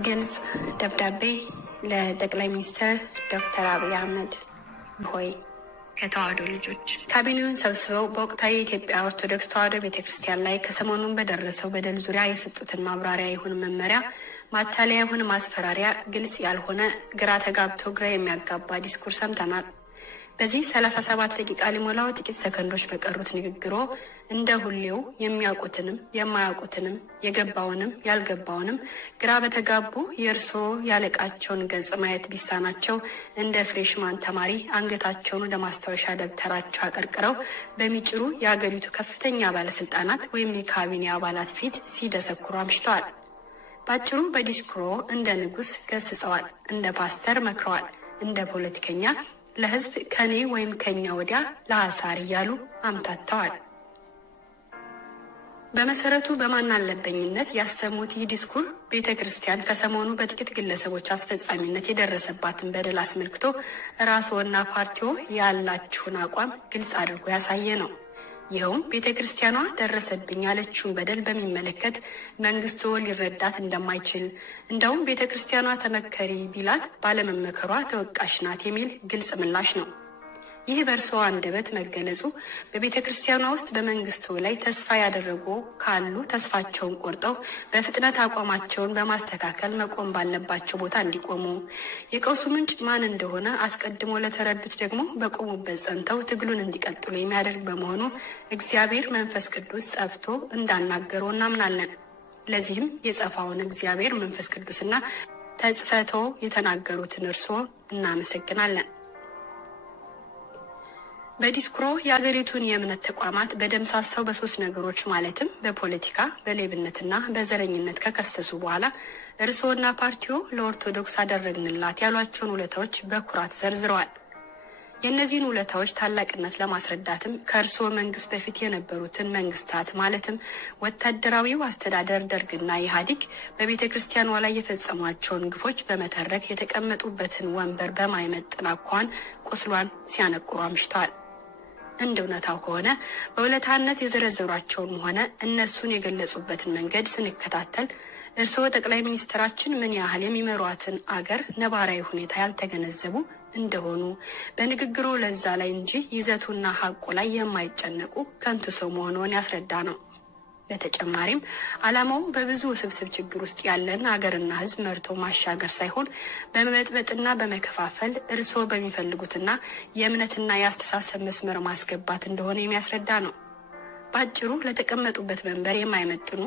ግልጽ ደብዳቤ ለጠቅላይ ሚኒስትር ዶክተር አብይ አህመድ ሆይ ከተዋሕዶ ልጆች ካቢኔውን ሰብስበው በወቅታዊ የኢትዮጵያ ኦርቶዶክስ ተዋሕዶ ቤተክርስቲያን ላይ ከሰሞኑን በደረሰው በደል ዙሪያ የሰጡትን ማብራሪያ ይሁን መመሪያ፣ ማታለያ ይሁን ማስፈራሪያ ግልጽ ያልሆነ ግራ ተጋብቶ ግራ የሚያጋባ ዲስኩር ሰምተናል። በዚህ 37 ደቂቃ ሊሞላው ጥቂት ሰከንዶች በቀሩት ንግግሮ እንደ ሁሌው የሚያውቁትንም የማያውቁትንም የገባውንም ያልገባውንም ግራ በተጋቡ የእርስዎ ያለቃቸውን ገጽ ማየት ቢሳናቸው እንደ ፍሬሽማን ተማሪ አንገታቸውን ወደ ማስታወሻ ደብተራቸው አቀርቅረው በሚጭሩ የአገሪቱ ከፍተኛ ባለስልጣናት ወይም የካቢኔ አባላት ፊት ሲደሰኩሩ አምሽተዋል። ባጭሩ በዲስኩሮ እንደ ንጉሥ ገስጸዋል፣ እንደ ፓስተር መክረዋል፣ እንደ ፖለቲከኛ ለህዝብ ከኔ ወይም ከኛ ወዲያ ለሐሳር እያሉ አምታተዋል። በመሰረቱ በማናለበኝነት ያሰሙት ይህ ዲስኩር ቤተክርስቲያን ከሰሞኑ በጥቂት ግለሰቦች አስፈጻሚነት የደረሰባትን በደል አስመልክቶ ራስዎና ፓርቲዎ ያላችሁን አቋም ግልጽ አድርጎ ያሳየ ነው። ይኸውም ቤተክርስቲያኗ ደረሰብኝ ያለችውን በደል በሚመለከት መንግስቱ ሊረዳት እንደማይችል እንደውም ቤተክርስቲያኗ ተመከሪ ቢላት ባለመመከሯ ተወቃሽ ናት የሚል ግልጽ ምላሽ ነው። ይህ በእርስዎ አንደበት መገለጹ በቤተክርስቲያኗ ውስጥ በመንግስቱ ላይ ተስፋ ያደረጉ ካሉ ተስፋቸውን ቆርጠው በፍጥነት አቋማቸውን በማስተካከል መቆም ባለባቸው ቦታ እንዲቆሙ፣ የቀውሱ ምንጭ ማን እንደሆነ አስቀድሞ ለተረዱት ደግሞ በቆሙበት ጸንተው ትግሉን እንዲቀጥሉ የሚያደርግ በመሆኑ እግዚአብሔር መንፈስ ቅዱስ ጸፍቶ እንዳናገረው እናምናለን። ለዚህም የጸፋውን እግዚአብሔር መንፈስ ቅዱስና ተጽፈቶ የተናገሩትን እርስዎ እናመሰግናለን። በዲስኩሮ የአገሪቱን የእምነት ተቋማት በደምሳሳው በሶስት ነገሮች ማለትም በፖለቲካ፣ በሌብነትና በዘረኝነት ከከሰሱ በኋላ እርስዎና ፓርቲዎ ለኦርቶዶክስ አደረግንላት ያሏቸውን ውለታዎች በኩራት ዘርዝረዋል። የእነዚህን ውለታዎች ታላቅነት ለማስረዳትም ከእርስዎ መንግስት በፊት የነበሩትን መንግስታት ማለትም ወታደራዊው አስተዳደር ደርግና ኢህአዴግ በቤተ ክርስቲያኗ ላይ የፈጸሟቸውን ግፎች በመተረክ የተቀመጡበትን ወንበር በማይመጥን አኳኋን ቁስሏን ሲያነቁሩ አምሽተዋል። እንደ እውነታው ከሆነ በውለታነት የዘረዘሯቸውም ሆነ እነሱን የገለጹበትን መንገድ ስንከታተል እርስዎ ጠቅላይ ሚኒስትራችን ምን ያህል የሚመሯትን አገር ነባራዊ ሁኔታ ያልተገነዘቡ እንደሆኑ በንግግሩ ለዛ ላይ እንጂ ይዘቱና ሀቁ ላይ የማይጨነቁ ከንቱ ሰው መሆኑን ያስረዳ ነው። በተጨማሪም ዓላማው በብዙ ስብስብ ችግር ውስጥ ያለን አገርና ሕዝብ መርቶ ማሻገር ሳይሆን በመበጥበጥና በመከፋፈል እርስዎ በሚፈልጉትና የእምነትና የአስተሳሰብ መስመር ማስገባት እንደሆነ የሚያስረዳ ነው። ባጭሩ ለተቀመጡበት መንበር የማይመጥኑ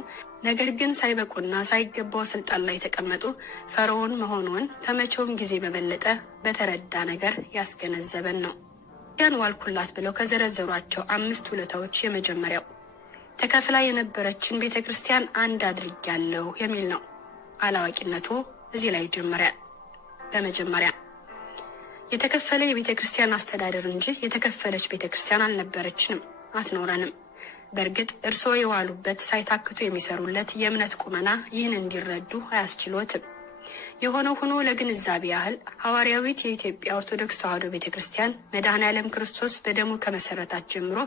ነገር ግን ሳይበቁና ሳይገባው ስልጣን ላይ የተቀመጡ ፈርዖን መሆኑን ከመቼውም ጊዜ በበለጠ በተረዳ ነገር ያስገነዘበን ነው። ያን ዋልኩላት ብለው ከዘረዘሯቸው 5 ውለታዎች የመጀመሪያው ተከፍላ የነበረችን ቤተክርስቲያን አንድ አድርጊያለሁ የሚል ነው። አላዋቂነቱ እዚህ ላይ ይጀምራል። በመጀመሪያ የተከፈለ የቤተክርስቲያን አስተዳደር እንጂ የተከፈለች ቤተክርስቲያን አልነበረችንም፣ አትኖረንም። በእርግጥ እርስዎ የዋሉበት ሳይታክቱ የሚሰሩለት የእምነት ቁመና ይህን እንዲረዱ አያስችሎትም። የሆነው ሆኖ ለግንዛቤ ያህል ሐዋርያዊት የኢትዮጵያ ኦርቶዶክስ ተዋሕዶ ቤተክርስቲያን መድኃኔዓለም ክርስቶስ በደሙ ከመሰረታት ጀምሮ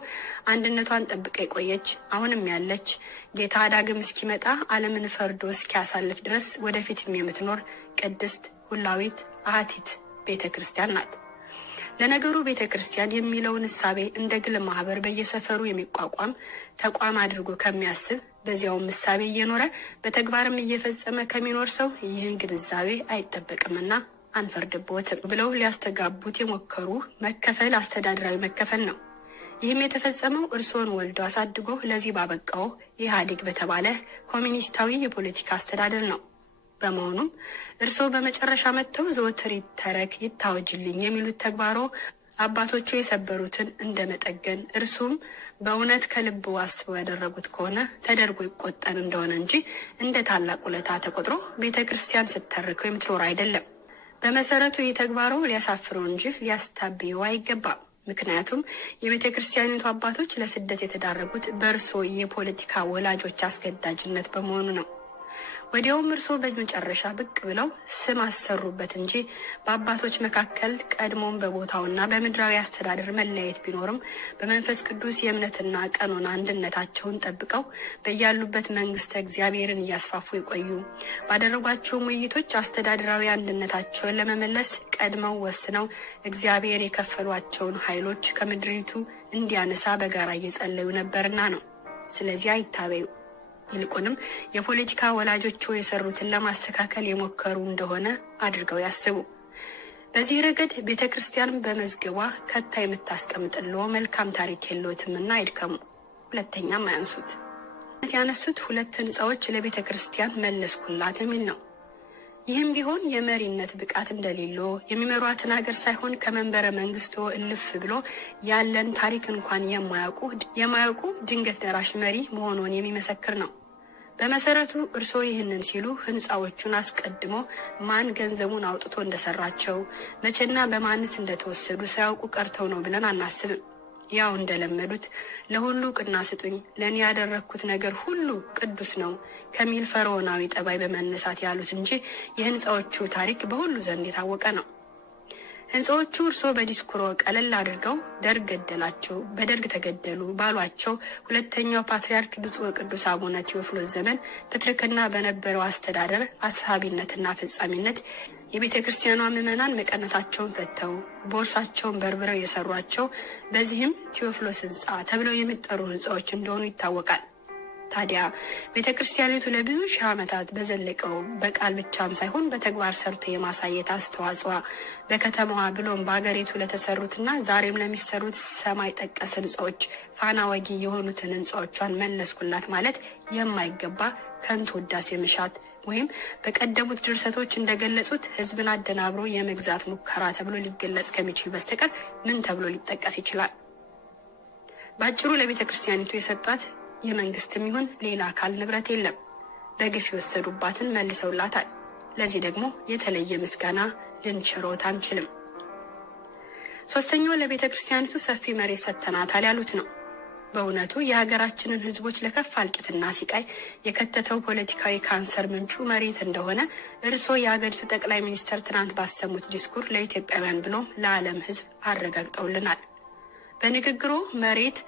አንድነቷን ጠብቃ የቆየች አሁንም ያለች ጌታ ዳግም እስኪመጣ ዓለምን ፈርዶ እስኪያሳልፍ ድረስ ወደፊትም የምትኖር ቅድስት ሁላዊት አሐቲት ቤተክርስቲያን ናት። ለነገሩ ቤተክርስቲያን የሚለውን እሳቤ እንደ ግል ማህበር በየሰፈሩ የሚቋቋም ተቋም አድርጎ ከሚያስብ በዚያው ምሳቤ እየኖረ በተግባርም እየፈጸመ ከሚኖር ሰው ይህን ግንዛቤ አይጠበቅምና አንፈርድቦትም ብለው ሊያስተጋቡት የሞከሩ መከፈል አስተዳደራዊ መከፈል ነው። ይህም የተፈጸመው እርስዎን ወልዶ አሳድጎ ለዚህ ባበቃው ኢህአዴግ በተባለ ኮሚኒስታዊ የፖለቲካ አስተዳደር ነው። በመሆኑም እርስዎ በመጨረሻ መጥተው ዘወትር ይተረክ ይታወጅልኝ የሚሉት ተግባሮ አባቶቹ የሰበሩትን እንደ መጠገን እርሱም በእውነት ከልብ አስበው ያደረጉት ከሆነ ተደርጎ ይቆጠር እንደሆነ እንጂ እንደ ታላቅ ውለታ ተቆጥሮ ቤተ ክርስቲያን ስተርከው የምትኖር አይደለም። በመሰረቱ ይህ ተግባሮ ሊያሳፍረው እንጂ ሊያስታብየው አይገባም። ምክንያቱም የቤተ ክርስቲያኒቱ አባቶች ለስደት የተዳረጉት በእርስዎ የፖለቲካ ወላጆች አስገዳጅነት በመሆኑ ነው። ወዲያውም እርሶ በመጨረሻ ብቅ ብለው ስም አሰሩበት እንጂ በአባቶች መካከል ቀድሞም በቦታውና በምድራዊ አስተዳደር መለያየት ቢኖርም በመንፈስ ቅዱስ የእምነትና ቀኖና አንድነታቸውን ጠብቀው በያሉበት መንግስተ እግዚአብሔርን እያስፋፉ የቆዩ ባደረጓቸው ውይይቶች አስተዳደራዊ አንድነታቸውን ለመመለስ ቀድመው ወስነው እግዚአብሔር የከፈሏቸውን ኃይሎች ከምድሪቱ እንዲያነሳ በጋራ እየጸለዩ ነበርና ነው። ስለዚህ አይታበዩ። ይልቁንም የፖለቲካ ወላጆቹ የሰሩትን ለማስተካከል የሞከሩ እንደሆነ አድርገው ያስቡ። በዚህ ረገድ ቤተክርስቲያን በመዝገቧ ከታ የምታስቀምጥልዎ መልካም ታሪክ የለዎትምና አይድከሙ። ሁለተኛም አያንሱት። ያነሱት 2 ህንጻዎች ለቤተክርስቲያን መለስኩላት የሚል ነው። ይህም ቢሆን የመሪነት ብቃት እንደሌለው የሚመሯትን ሀገር ሳይሆን ከመንበረ መንግስቶ እልፍ ብሎ ያለን ታሪክ እንኳን የማያውቁ ድንገት ደራሽ መሪ መሆኑን የሚመሰክር ነው። በመሰረቱ እርስዎ ይህንን ሲሉ ህንጻዎቹን አስቀድሞ ማን ገንዘቡን አውጥቶ እንደሰራቸው መቼና በማንስ እንደተወሰዱ ሳያውቁ ቀርተው ነው ብለን አናስብም። ያው እንደለመዱት ለሁሉ ቅና ስጡኝ፣ ለኔ ያደረኩት ነገር ሁሉ ቅዱስ ነው ከሚል ፈርዖናዊ ጠባይ በመነሳት ያሉት እንጂ የህንጻዎቹ ታሪክ በሁሉ ዘንድ የታወቀ ነው። ህንጻዎቹ እርስዎ በዲስኩሮ ቀለል አድርገው ደርግ ገደላቸው፣ በደርግ ተገደሉ ባሏቸው ሁለተኛው ፓትርያርክ ብፁዕ ቅዱስ አቡነ ቴዎፍሎስ ዘመን ፕትርክና በነበረው አስተዳደር አሳቢነትና ፈጻሚነት የቤተ ክርስቲያኗ ምዕመናን መቀነታቸውን ፈተው ቦርሳቸውን በርብረው የሰሯቸው በዚህም ቴዎፍሎስ ህንጻ ተብለው የሚጠሩ ህንጻዎች እንደሆኑ ይታወቃል። ታዲያ ቤተ ክርስቲያኒቱ ለብዙ ሺህ ዓመታት በዘለቀው በቃል ብቻም ሳይሆን በተግባር ሰርቶ የማሳየት አስተዋጽኦ በከተማዋ ብሎም በአገሪቱ ለተሰሩትና ዛሬም ለሚሰሩት ሰማይ ጠቀስ ህንጻዎች ፋና ወጊ የሆኑትን ህንጻዎቿን መለስኩላት ማለት የማይገባ ከንቱ ውዳሴ መሻት ወይም በቀደሙት ድርሰቶች እንደገለጹት ህዝብን አደናብሮ የመግዛት ሙከራ ተብሎ ሊገለጽ ከሚችል በስተቀር ምን ተብሎ ሊጠቀስ ይችላል? ባጭሩ ለቤተ ክርስቲያኒቱ የሰጧት የመንግስትም ይሁን ሌላ አካል ንብረት የለም። በግፍ የወሰዱባትን መልሰውላታል። ለዚህ ደግሞ የተለየ ምስጋና ልንቸሮት አንችልም። ሶስተኛው ለቤተ ክርስቲያኒቱ ሰፊ መሬት ሰጥተናታል ያሉት ነው። በእውነቱ የሀገራችንን ህዝቦች ለከፋ እልቂትና ሲቃይ የከተተው ፖለቲካዊ ካንሰር ምንጩ መሬት እንደሆነ እርስዎ የሀገሪቱ ጠቅላይ ሚኒስትር ትናንት ባሰሙት ዲስኩር ለኢትዮጵያውያን ብሎም ለዓለም ህዝብ አረጋግጠውልናል። በንግግሩ መሬት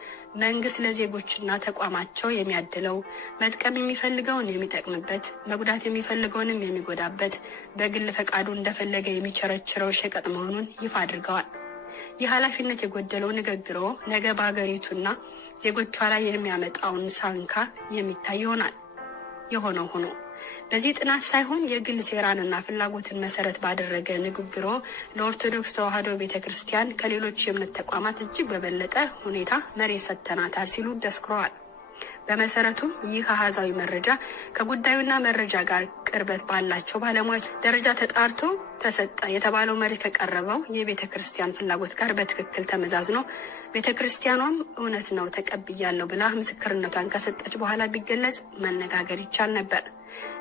መንግስት ለዜጎችና ተቋማቸው የሚያድለው መጥቀም የሚፈልገውን የሚጠቅምበት መጉዳት የሚፈልገውንም የሚጎዳበት በግል ፈቃዱ እንደፈለገ የሚቸረችረው ሸቀጥ መሆኑን ይፋ አድርገዋል። ይህ ኃላፊነት የጎደለው ንግግሮ ነገ በሀገሪቱና ዜጎቿ ላይ የሚያመጣውን ሳንካ የሚታይ ይሆናል። የሆነው ሆኖ በዚህ ጥናት ሳይሆን የግል ሴራንና ፍላጎትን መሰረት ባደረገ ንግግሮ ለኦርቶዶክስ ተዋሕዶ ቤተክርስቲያን ከሌሎች የእምነት ተቋማት እጅግ በበለጠ ሁኔታ መሬት ሰጥተናታል ሲሉ ደስክረዋል። በመሰረቱም ይህ አሃዛዊ መረጃ ከጉዳዩና መረጃ ጋር ቅርበት ባላቸው ባለሙያዎች ደረጃ ተጣርቶ ተሰጠ የተባለው መሬት ከቀረበው የቤተ ክርስቲያን ፍላጎት ጋር በትክክል ተመዛዝኖ ቤተ ክርስቲያኗም እውነት ነው ተቀብያለሁ ብላ ምስክርነቷን ከሰጠች በኋላ ቢገለጽ መነጋገር ይቻል ነበር።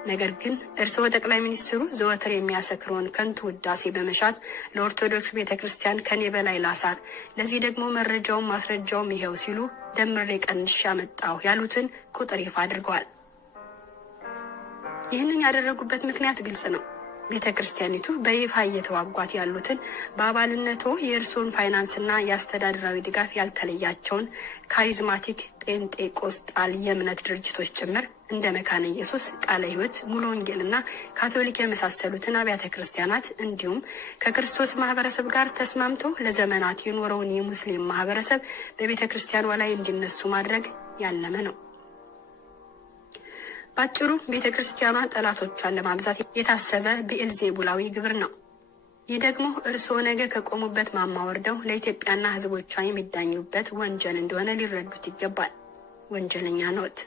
ነገር ግን እርስዎ ጠቅላይ ሚኒስትሩ ዘወትር የሚያሰክረውን ከንቱ ውዳሴ በመሻት ለኦርቶዶክስ ቤተክርስቲያን ከኔ በላይ ላሳር፣ ለዚህ ደግሞ መረጃውም ማስረጃውም ይሄው ሲሉ ደምሬ ቀንሼ አመጣሁ ያሉትን ቁጥር ይፋ አድርገዋል። ይህንን ያደረጉበት ምክንያት ግልጽ ነው። ቤተክርስቲያኒቱ በይፋ እየተዋጓት ያሉትን በአባልነቱ የእርስዎን ፋይናንስና የአስተዳደራዊ ድጋፍ ያልተለያቸውን ካሪዝማቲክ ጴንጤቆስጣል የእምነት ድርጅቶች ጭምር እንደ መካነ ኢየሱስ፣ ቃለ ሕይወት፣ ሙሉ ወንጌልና ካቶሊክ የመሳሰሉትን አብያተ ክርስቲያናት እንዲሁም ከክርስቶስ ማህበረሰብ ጋር ተስማምቶ ለዘመናት የኖረውን የሙስሊም ማህበረሰብ በቤተ ክርስቲያኗ ላይ እንዲነሱ ማድረግ ያለመ ነው። ባጭሩ ቤተ ክርስቲያኗ ጠላቶቿን ለማብዛት የታሰበ ብዔልዜቡላዊ ግብር ነው። ይህ ደግሞ እርስዎ ነገ ከቆሙበት ማማ ወርደው ለኢትዮጵያና ሕዝቦቿ የሚዳኙበት ወንጀል እንደሆነ ሊረዱት ይገባል። ወንጀለኛ ነዎት።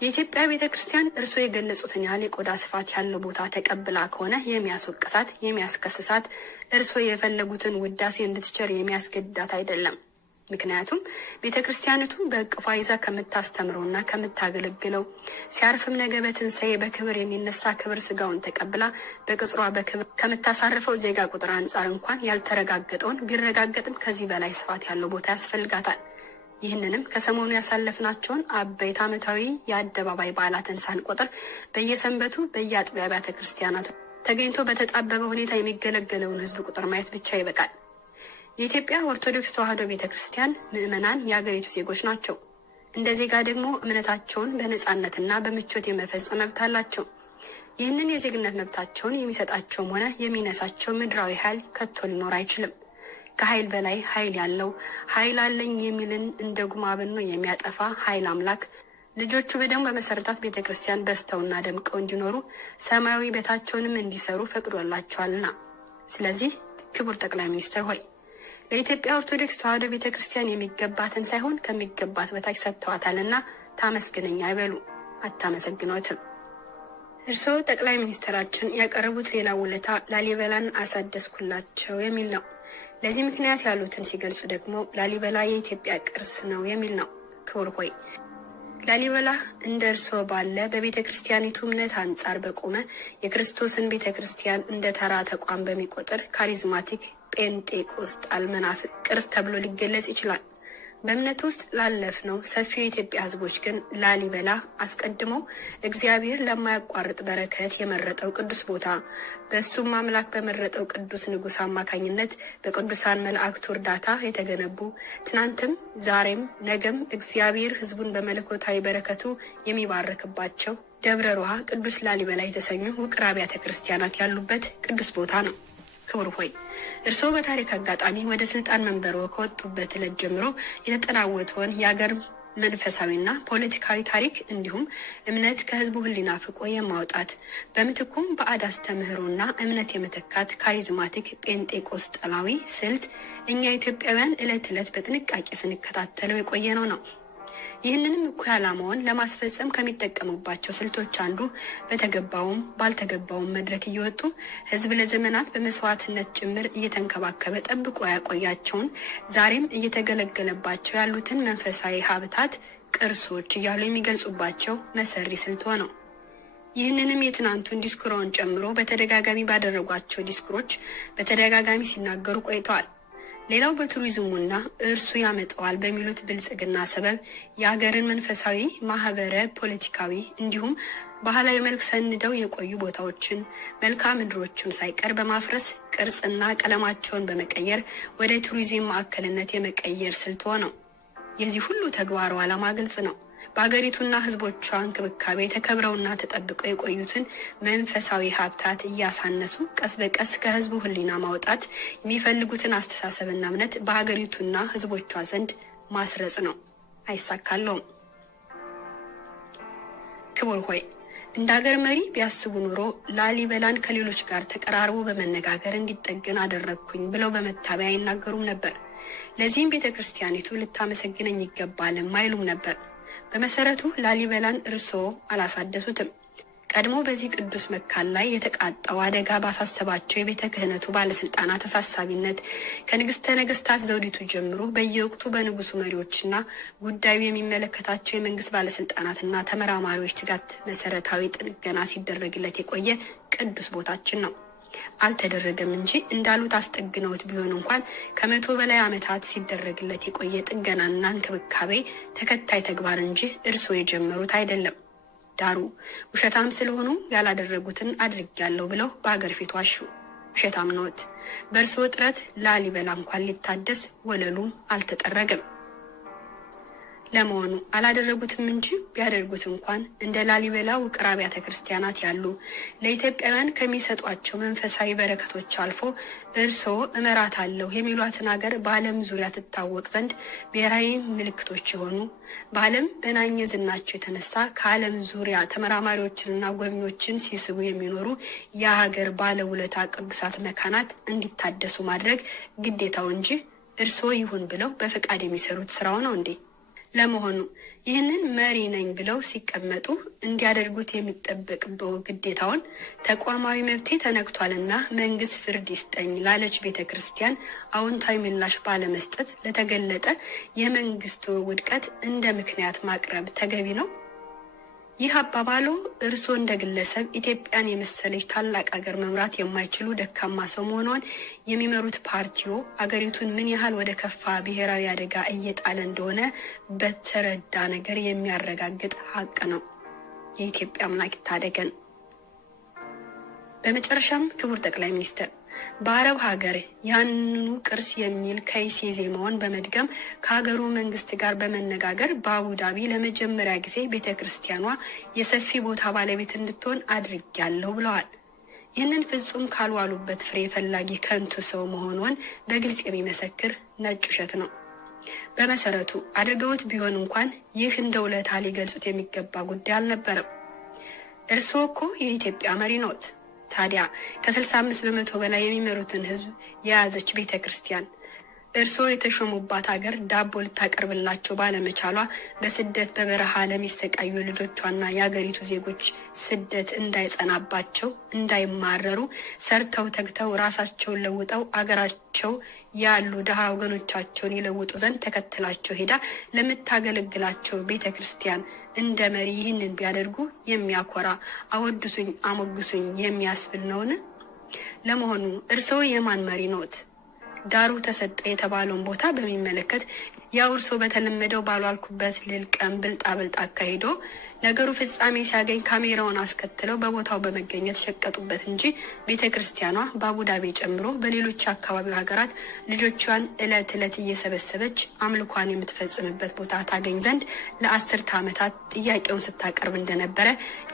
የኢትዮጵያ ቤተ ክርስቲያን እርስዎ የገለጹትን ያህል የቆዳ ስፋት ያለው ቦታ ተቀብላ ከሆነ የሚያስወቅሳት፣ የሚያስከስሳት እርስዎ የፈለጉትን ውዳሴ እንድትቸር የሚያስገድዳት አይደለም። ምክንያቱም ቤተ ክርስቲያኒቱ በእቅፏ ይዛ ከምታስተምረውና ከምታገለግለው ሲያርፍም ነገ በትንሣኤ በክብር የሚነሳ ክብር ስጋውን ተቀብላ በቅጽሯ በክብር ከምታሳርፈው ዜጋ ቁጥር አንጻር እንኳን ያልተረጋገጠውን ቢረጋገጥም ከዚህ በላይ ስፋት ያለው ቦታ ያስፈልጋታል። ይህንንም ከሰሞኑ ያሳለፍናቸውን አበይት ዓመታዊ የአደባባይ በዓላትን ሳንቆጥር በየሰንበቱ በየአጥቢያ አብያተ ክርስቲያናቱ ተገኝቶ በተጣበበ ሁኔታ የሚገለገለውን ሕዝብ ቁጥር ማየት ብቻ ይበቃል። የኢትዮጵያ ኦርቶዶክስ ተዋሕዶ ቤተክርስቲያን ምዕመናን የአገሪቱ ዜጎች ናቸው። እንደ ዜጋ ደግሞ እምነታቸውን በነጻነትና በምቾት የመፈጸም መብት አላቸው። ይህንን የዜግነት መብታቸውን የሚሰጣቸውም ሆነ የሚነሳቸው ምድራዊ ኃይል ከቶ ሊኖር አይችልም። ከኃይል በላይ ኃይል ያለው ኃይል አለኝ የሚልን እንደ ጉማብኖ የሚያጠፋ ኃይል አምላክ ልጆቹ በደሙ በመሰረታት ቤተክርስቲያን በስተውና ደምቀው እንዲኖሩ ሰማያዊ ቤታቸውንም እንዲሰሩ ፈቅዶላቸዋልና። ስለዚህ ክቡር ጠቅላይ ሚኒስትር ሆይ ለኢትዮጵያ ኦርቶዶክስ ተዋሕዶ ቤተክርስቲያን የሚገባትን ሳይሆን ከሚገባት በታች ሰጥተዋታልና ታመስግነኝ አይበሉ፣ አታመሰግኖትም። እርስዎ ጠቅላይ ሚኒስትራችን ያቀረቡት ሌላ ውለታ ላሊበላን አሳደስኩላቸው የሚል ነው። ለዚህ ምክንያት ያሉትን ሲገልጹ ደግሞ ላሊበላ የኢትዮጵያ ቅርስ ነው የሚል ነው። ክቡር ሆይ ላሊበላ እንደ እርስዎ ባለ በቤተ ክርስቲያኒቱ እምነት አንጻር በቆመ የክርስቶስን ቤተ ክርስቲያን እንደ ተራ ተቋም በሚቆጥር ካሪዝማቲክ ጴንጤቆስጣል መናፍቅ ቅርስ ተብሎ ሊገለጽ ይችላል። በእምነት ውስጥ ላለፍነው ሰፊው የኢትዮጵያ ሕዝቦች ግን ላሊበላ አስቀድሞ እግዚአብሔር ለማያቋርጥ በረከት የመረጠው ቅዱስ ቦታ፣ በእሱም አምላክ በመረጠው ቅዱስ ንጉሥ አማካኝነት በቅዱሳን መላእክቱ እርዳታ የተገነቡ ትናንትም ዛሬም ነገም እግዚአብሔር ሕዝቡን በመለኮታዊ በረከቱ የሚባርክባቸው ደብረ ሮሃ ቅዱስ ላሊበላ የተሰኙ ውቅር አብያተ ክርስቲያናት ያሉበት ቅዱስ ቦታ ነው። ክቡር ሆይ እርስዎ በታሪክ አጋጣሚ ወደ ስልጣን መንበሮ ከወጡበት ዕለት ጀምሮ የተጠናወተውን የአገር መንፈሳዊና ፖለቲካዊ ታሪክ እንዲሁም እምነት ከህዝቡ ሕሊና ፍቆ የማውጣት በምትኩም ባዕድ አስተምህሮና እምነት የመተካት ካሪዝማቲክ ጴንጤቆስጣላዊ ስልት እኛ ኢትዮጵያውያን ዕለት ዕለት በጥንቃቄ ስንከታተለው የቆየነው ነው። ይህንንም እኩይ ዓላማውን ለማስፈጸም ከሚጠቀሙባቸው ስልቶች አንዱ በተገባውም ባልተገባውም መድረክ እየወጡ ህዝብ ለዘመናት በመስዋዕትነት ጭምር እየተንከባከበ ጠብቆ ያቆያቸውን ዛሬም እየተገለገለባቸው ያሉትን መንፈሳዊ ሀብታት ቅርሶች እያሉ የሚገልጹባቸው መሰሪ ስልቶ ነው። ይህንንም የትናንቱን ዲስኩሮን ጨምሮ በተደጋጋሚ ባደረጓቸው ዲስኩሮች በተደጋጋሚ ሲናገሩ ቆይተዋል። ሌላው በቱሪዝሙና እርሱ ያመጣዋል በሚሉት ብልጽግና ሰበብ የሀገርን መንፈሳዊ፣ ማህበረ ፖለቲካዊ እንዲሁም ባህላዊ መልክ ሰንደው የቆዩ ቦታዎችን መልክዓ ምድሮቹን ሳይቀር በማፍረስ ቅርጽና ቀለማቸውን በመቀየር ወደ ቱሪዝም ማዕከልነት የመቀየር ስልቶ ነው። የዚህ ሁሉ ተግባሩ ዓላማ ግልጽ ነው። በሀገሪቱና ህዝቦቿ እንክብካቤ ተከብረውና ተጠብቀው የቆዩትን መንፈሳዊ ሀብታት እያሳነሱ ቀስ በቀስ ከህዝቡ ሕሊና ማውጣት የሚፈልጉትን አስተሳሰብና እምነት በሀገሪቱና ህዝቦቿ ዘንድ ማስረጽ ነው። አይሳካለውም። ክቡር ሆይ እንደ ሀገር መሪ ቢያስቡ ኑሮ ላሊበላን ከሌሎች ጋር ተቀራርቦ በመነጋገር እንዲጠገን አደረግኩኝ ብለው በመታበያ አይናገሩም ነበር። ለዚህም ቤተ ክርስቲያኒቱ ልታመሰግነኝ ይገባልም አይሉም ነበር። በመሰረቱ ላሊበላን እርስዎ አላሳደሱትም። ቀድሞ በዚህ ቅዱስ መካን ላይ የተቃጣው አደጋ ባሳሰባቸው የቤተ ክህነቱ ባለስልጣናት አሳሳቢነት ከንግስተ ነገስታት ዘውዲቱ ጀምሮ በየወቅቱ በንጉሱ መሪዎችና ጉዳዩ የሚመለከታቸው የመንግስት ባለስልጣናትና ተመራማሪዎች ትጋት መሰረታዊ ጥገና ሲደረግለት የቆየ ቅዱስ ቦታችን ነው። አልተደረገም እንጂ እንዳሉት አስጠግነውት ቢሆን እንኳን ከ100 በላይ ዓመታት ሲደረግለት የቆየ ጥገናና እንክብካቤ ተከታይ ተግባር እንጂ እርስዎ የጀመሩት አይደለም። ዳሩ ውሸታም ስለሆኑ ያላደረጉትን አድርጌያለሁ ብለው በአገር ፊት ዋሹ። ውሸታም ነዎት። በእርስዎ ጥረት ላሊበላ እንኳን ሊታደስ ወለሉም አልተጠረገም። ለመሆኑ አላደረጉትም እንጂ ቢያደርጉት እንኳን እንደ ላሊበላ ውቅር አብያተ ክርስቲያናት ያሉ ለኢትዮጵያውያን ከሚሰጧቸው መንፈሳዊ በረከቶች አልፎ እርስዎ እመራታለሁ የሚሏትን ሀገር በዓለም ዙሪያ ትታወቅ ዘንድ ብሔራዊ ምልክቶች የሆኑ በዓለም በናኘ ዝናቸው የተነሳ ከዓለም ዙሪያ ተመራማሪዎችንና ጎብኚዎችን ሲስቡ የሚኖሩ የሀገር ባለውለታ ቅዱሳት መካናት እንዲታደሱ ማድረግ ግዴታው እንጂ እርስዎ ይሁን ብለው በፈቃድ የሚሰሩት ስራው ነው እንዴ? ለመሆኑ ይህንን መሪ ነኝ ብለው ሲቀመጡ እንዲያደርጉት የሚጠበቅበው ግዴታውን ተቋማዊ መብቴ ተነክቷልና መንግስት ፍርድ ይስጠኝ ላለች ቤተ ክርስቲያን አዎንታዊ ምላሽ ባለመስጠት ለተገለጠ የመንግስቱ ውድቀት እንደ ምክንያት ማቅረብ ተገቢ ነው? ይህ አባባሉ እርስዎ እንደ ግለሰብ ኢትዮጵያን የመሰለች ታላቅ ሀገር መምራት የማይችሉ ደካማ ሰው መሆኗን የሚመሩት ፓርቲው አገሪቱን ምን ያህል ወደ ከፋ ብሔራዊ አደጋ እየጣለ እንደሆነ በተረዳ ነገር የሚያረጋግጥ ሀቅ ነው። የኢትዮጵያ አምላክ ይታደገን። በመጨረሻም ክቡር ጠቅላይ ሚኒስትር በአረብ ሀገር ያንኑ ቅርስ የሚል ከይሴ ዜማውን በመድገም ከሀገሩ መንግስት ጋር በመነጋገር በአቡዳቢ ለመጀመሪያ ጊዜ ቤተክርስቲያኗ የሰፊ ቦታ ባለቤት እንድትሆን አድርጌያለሁ ብለዋል። ይህንን ፍጹም ካልዋሉበት ፍሬ ፈላጊ ከንቱ ሰው መሆኑን በግልጽ የሚመሰክር ነጭ ውሸት ነው። በመሰረቱ አድርገውት ቢሆን እንኳን ይህ እንደ ውለታ ሊገልጹት የሚገባ ጉዳይ አልነበረም። እርስዎ እኮ የኢትዮጵያ መሪ ነዎት። ታዲያ ከ65 በመቶ በላይ የሚመሩትን ህዝብ የያዘች ቤተክርስቲያን እርስዎ የተሾሙባት ሀገር ዳቦ ልታቀርብላቸው ባለመቻሏ በስደት በበረሃ ለሚሰቃዩ ልጆቿና የሀገሪቱ ዜጎች ስደት እንዳይጸናባቸው እንዳይማረሩ ሰርተው ተግተው ራሳቸውን ለውጠው አገራቸው ያሉ ድሃ ወገኖቻቸውን ይለውጡ ዘንድ ተከትላቸው ሄዳ ለምታገለግላቸው ቤተክርስቲያን እንደ መሪ ይህንን ቢያደርጉ የሚያኮራ አወድሱኝ አሞግሱኝ የሚያስብል ነውን? ለመሆኑ እርስዎ የማን መሪ ነዎት? ዳሩ ተሰጠ የተባለውን ቦታ በሚመለከት ያው እርስዎ በተለመደው ባሏልኩበት ልልቀም ብልጣ አካሂዶ ነገሩ ፍጻሜ ሲያገኝ ካሜራውን አስከትለው በቦታው በመገኘት ሸቀጡበት እንጂ ቤተክርስቲያኗ በአቡዳቢ ጨምሮ በሌሎች አካባቢው ሀገራት ልጆቿን ዕለት ዕለት እየሰበሰበች አምልኳን የምትፈጽምበት ቦታ ታገኝ ዘንድ ለ10 ዓመታት ጥያቄውን ስታቀርብ እንደነበረ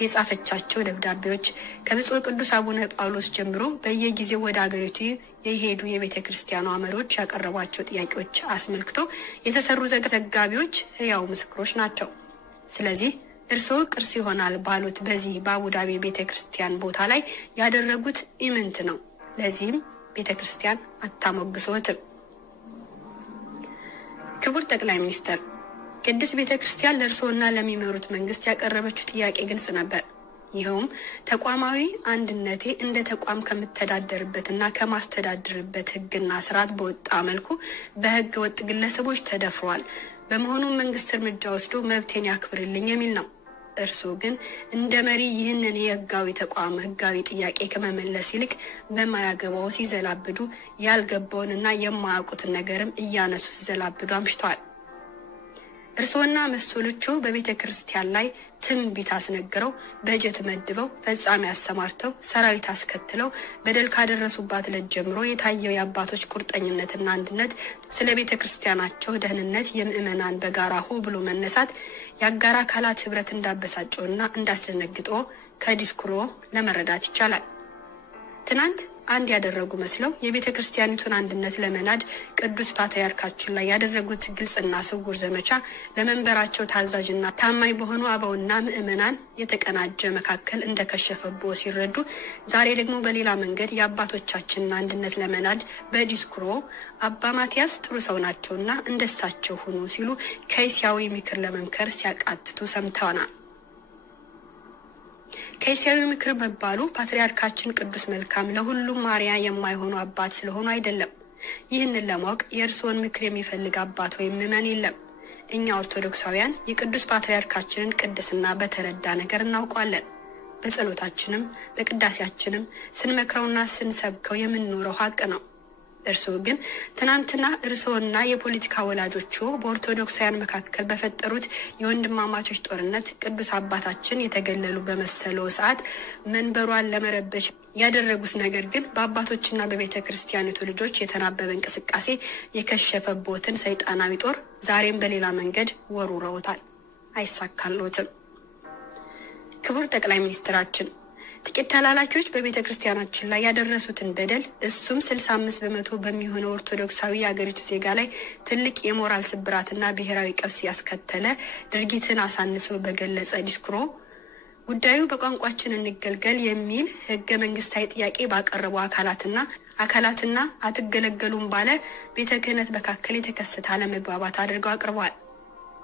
የጻፈቻቸው ደብዳቤዎች ከብፁዕ ቅዱስ አቡነ ጳውሎስ ጀምሮ በየጊዜው ወደ አገሪቱ የሄዱ የቤተ ክርስቲያኗ መሪዎች ያቀረቧቸው ጥያቄዎች አስመልክቶ የተሰሩ ዘጋቢዎች ህያው ምስክሮች ናቸው። ስለዚህ እርስዎ ቅርስ ይሆናል ባሉት በዚህ በአቡዳቢ ቤተ ክርስቲያን ቦታ ላይ ያደረጉት ኢምንት ነው። ለዚህም ቤተ ክርስቲያን አታሞግሶትም። ክቡር ጠቅላይ ሚኒስትር፣ ቅድስት ቤተ ክርስቲያን ለእርስዎና ለሚመሩት መንግስት ያቀረበችው ጥያቄ ግልጽ ነበር። ይኸውም ተቋማዊ አንድነቴ እንደ ተቋም ከምተዳደርበትና ከማስተዳደርበት ህግና ስርዓት በወጣ መልኩ በህገ ወጥ ግለሰቦች ተደፍሯል። በመሆኑም መንግስት እርምጃ ወስዶ መብቴን ያክብርልኝ የሚል ነው። እርስዎ ግን እንደ መሪ ይህንን የህጋዊ ተቋም ህጋዊ ጥያቄ ከመመለስ ይልቅ በማያገባው ሲዘላብዱ ያልገባውንና የማያውቁትን ነገርም እያነሱ ሲዘላብዱ አምሽተዋል። እርስዎና መሰሎቹ በቤተ ክርስቲያን ላይ ትንቢት አስነግረው በጀት መድበው ፈጻሚ አሰማርተው ሰራዊት አስከትለው በደል ካደረሱባት ዕለት ጀምሮ የታየው የአባቶች ቁርጠኝነትና አንድነት ስለ ቤተ ክርስቲያናቸው ደህንነት የምእመናን በጋራ ሆ ብሎ መነሳት የአጋር አካላት ህብረት እንዳበሳጨውና እንዳስደነግጠው ከዲስኩሮ ለመረዳት ይቻላል። ትናንት አንድ ያደረጉ መስለው የቤተ ክርስቲያኒቱን አንድነት ለመናድ ቅዱስ ፓትርያርካችን ላይ ያደረጉት ግልጽና ስውር ዘመቻ ለመንበራቸው ታዛዥና ታማኝ በሆኑ አበውና ምእመናን የተቀናጀ መካከል እንደከሸፈቦ ሲረዱ፣ ዛሬ ደግሞ በሌላ መንገድ የአባቶቻችንን አንድነት ለመናድ በዲስኩሮ አባ ማቲያስ ጥሩ ሰው ናቸውና እንደሳቸው ሁኑ ሲሉ ከይሲያዊ ምክር ለመምከር ሲያቃትቱ ሰምተናል። ከይሲያዊ ምክር መባሉ ፓትርያርካችን ቅዱስ መልካም ለሁሉም ማርያ የማይሆኑ አባት ስለሆኑ አይደለም። ይህንን ለማወቅ የእርስዎን ምክር የሚፈልግ አባት ወይም ምዕመን የለም። እኛ ኦርቶዶክሳውያን የቅዱስ ፓትርያርካችንን ቅድስና በተረዳ ነገር እናውቋለን። በጸሎታችንም በቅዳሴያችንም ስንመክረውና ስንሰብከው የምንኖረው ሀቅ ነው። እርስዎ ግን ትናንትና እርስዎና የፖለቲካ ወላጆቹ በኦርቶዶክሳውያን መካከል በፈጠሩት የወንድማማቾች ጦርነት ቅዱስ አባታችን የተገለሉ በመሰለው ሰዓት መንበሯን ለመረበሽ ያደረጉት ነገር ግን በአባቶችና በቤተ ክርስቲያኒቱ ልጆች የተናበበ እንቅስቃሴ የከሸፈቦትን ሰይጣናዊ ጦር ዛሬም በሌላ መንገድ ወሩረውታል። አይሳካልዎትም። ክቡር ጠቅላይ ሚኒስትራችን፣ ጥቂት ተላላኪዎች በቤተ ክርስቲያናችን ላይ ያደረሱትን በደል እሱም 65 በመቶ በሚሆነው ኦርቶዶክሳዊ የአገሪቱ ዜጋ ላይ ትልቅ የሞራል ስብራትና ብሔራዊ ቀውስ ያስከተለ ድርጊትን አሳንሶ በገለጸ ዲስኩሮ ጉዳዩ በቋንቋችን እንገልገል የሚል ህገ መንግስታዊ ጥያቄ ባቀረቡ አካላትና አትገለገሉም ባለ ቤተ ክህነት መካከል የተከሰተ አለመግባባት አድርገው አቅርበዋል።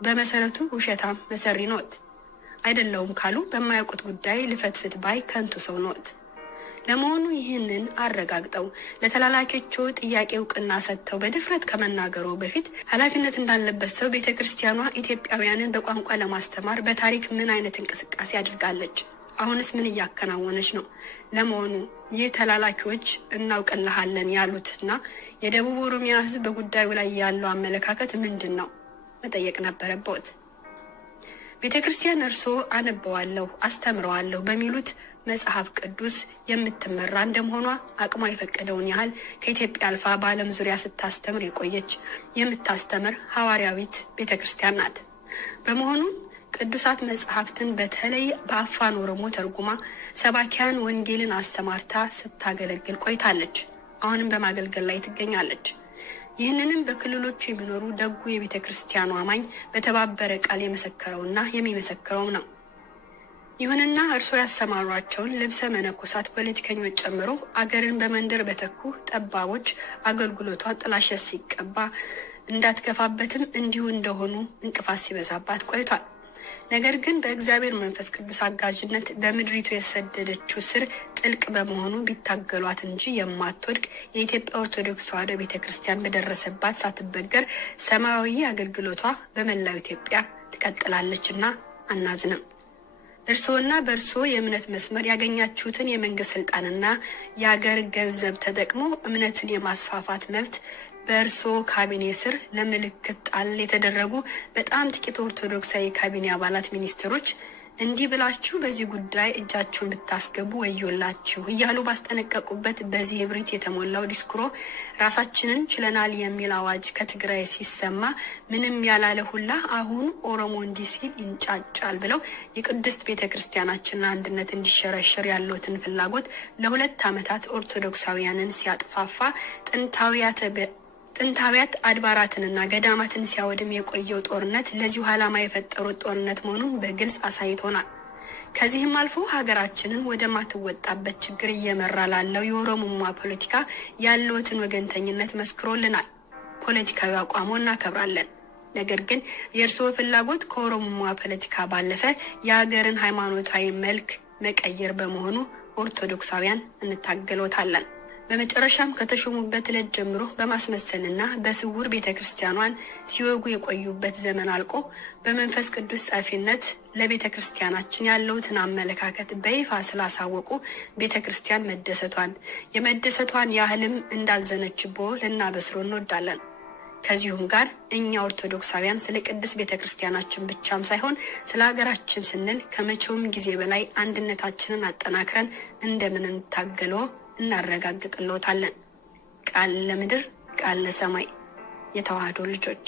በመሰረቱ ውሸታም መሰሪ ኖት። አይደለውም ካሉ በማያውቁት ጉዳይ ልፈትፍት ባይ ከንቱ ሰው ኖት። ለመሆኑ ይህንን አረጋግጠው ለተላላኪዎቹ ጥያቄ እውቅና ሰጥተው በድፍረት ከመናገሩ በፊት ኃላፊነት እንዳለበት ሰው ቤተክርስቲያኗ ኢትዮጵያውያንን በቋንቋ ለማስተማር በታሪክ ምን አይነት እንቅስቃሴ አድርጋለች? አሁንስ ምን እያከናወነች ነው? ለመሆኑ ይህ ተላላኪዎች እናውቅልሃለን ያሉትና የደቡብ ኦሮሚያ ህዝብ በጉዳዩ ላይ ያለው አመለካከት ምንድን ነው መጠየቅ ነበረበት። ቤተክርስቲያን እርሶ አነበዋለሁ አስተምረዋለሁ በሚሉት መጽሐፍ ቅዱስ የምትመራ እንደመሆኗ አቅሟ የፈቀደውን ያህል ከኢትዮጵያ አልፋ በዓለም ዙሪያ ስታስተምር የቆየች የምታስተምር ሐዋርያዊት ቤተክርስቲያን ናት። በመሆኑ ቅዱሳት መጽሐፍትን በተለይ በአፋን ኦሮሞ ተርጉማ ሰባኪያን ወንጌልን አሰማርታ ስታገለግል ቆይታለች። አሁንም በማገልገል ላይ ትገኛለች። ይህንንም በክልሎቹ የሚኖሩ ደጉ የቤተክርስቲያኑ አማኝ በተባበረ ቃል የመሰከረውና የሚመሰክረውም ነው። ይሁንና እርሶ ያሰማሯቸውን ልብሰ መነኮሳት ፖለቲከኞች ጨምሮ አገርን በመንደር በተኩ ጠባቦች አገልግሎቷን ጥላሸት ሲቀባ እንዳትገፋበትም እንዲሁ እንደሆኑ እንቅፋት ሲበዛባት ቆይቷል። ነገር ግን በእግዚአብሔር መንፈስ ቅዱስ አጋዥነት በምድሪቱ የሰደደችው ስር ጥልቅ በመሆኑ ቢታገሏት እንጂ የማትወድቅ የኢትዮጵያ ኦርቶዶክስ ተዋሕዶ ቤተክርስቲያን በደረሰባት ሳትበገር ሰማያዊ አገልግሎቷ በመላው ኢትዮጵያ ትቀጥላለችና አናዝንም። እርሶና በእርሶ የእምነት መስመር ያገኛችሁትን የመንግስት ስልጣንና የሀገር ገንዘብ ተጠቅሞ እምነትን የማስፋፋት መብት በእርሶ ካቢኔ ስር ለምልክት ጣል የተደረጉ በጣም ጥቂት ኦርቶዶክሳዊ ካቢኔ አባላት ሚኒስትሮች እንዲህ ብላችሁ በዚህ ጉዳይ እጃችሁን ብታስገቡ ወዮላችሁ እያሉ ባስጠነቀቁበት በዚህ እብሪት የተሞላው ዲስኩሮ ራሳችንን ችለናል የሚል አዋጅ ከትግራይ ሲሰማ ምንም ያላለ ሁላ አሁን ኦሮሞ እንዲህ ሲል ይንጫጫል ብለው የቅድስት ቤተክርስቲያናችንን አንድነት እንዲሸረሸር ያለውትን ፍላጎት ለ2 ዓመታት ኦርቶዶክሳውያንን ሲያጥፋፋ ጥንታዊያት አድባራትንና ገዳማትን ሲያወድም የቆየው ጦርነት ለዚሁ ዓላማ የፈጠሩት ጦርነት መሆኑን በግልጽ አሳይቶናል። ከዚህም አልፎ ሀገራችንን ወደ ማትወጣበት ችግር እየመራ ላለው የኦሮሞማ ፖለቲካ ያለውትን ወገንተኝነት መስክሮልናል። ፖለቲካዊ አቋሙ እናከብራለን። ነገር ግን የእርስዎ ፍላጎት ከኦሮሞማ ፖለቲካ ባለፈ የሀገርን ሃይማኖታዊ መልክ መቀየር በመሆኑ ኦርቶዶክሳውያን እንታገሎታለን። በመጨረሻም ከተሾሙበት ዕለት ጀምሮ በማስመሰልና በስውር ቤተክርስቲያኗን ሲወጉ የቆዩበት ዘመን አልቆ በመንፈስ ቅዱስ ጻፊነት ለቤተክርስቲያናችን ያለውትን አመለካከት በይፋ ስላሳወቁ ቤተክርስቲያን የመደሰቷን ያህልም እንዳዘነችቦ ልናበስሮ እንወዳለን። ከዚሁም ጋር እኛ ኦርቶዶክሳውያን ስለ ቅድስት ቤተክርስቲያናችን ብቻም ሳይሆን ስለ ሀገራችን ስንል ከመቼውም ጊዜ በላይ አንድነታችንን አጠናክረን እንደምንታገለው እናረጋግጥልዎታለን። ቃል ለምድር ቃል ለሰማይ የተዋሕዶ ልጆች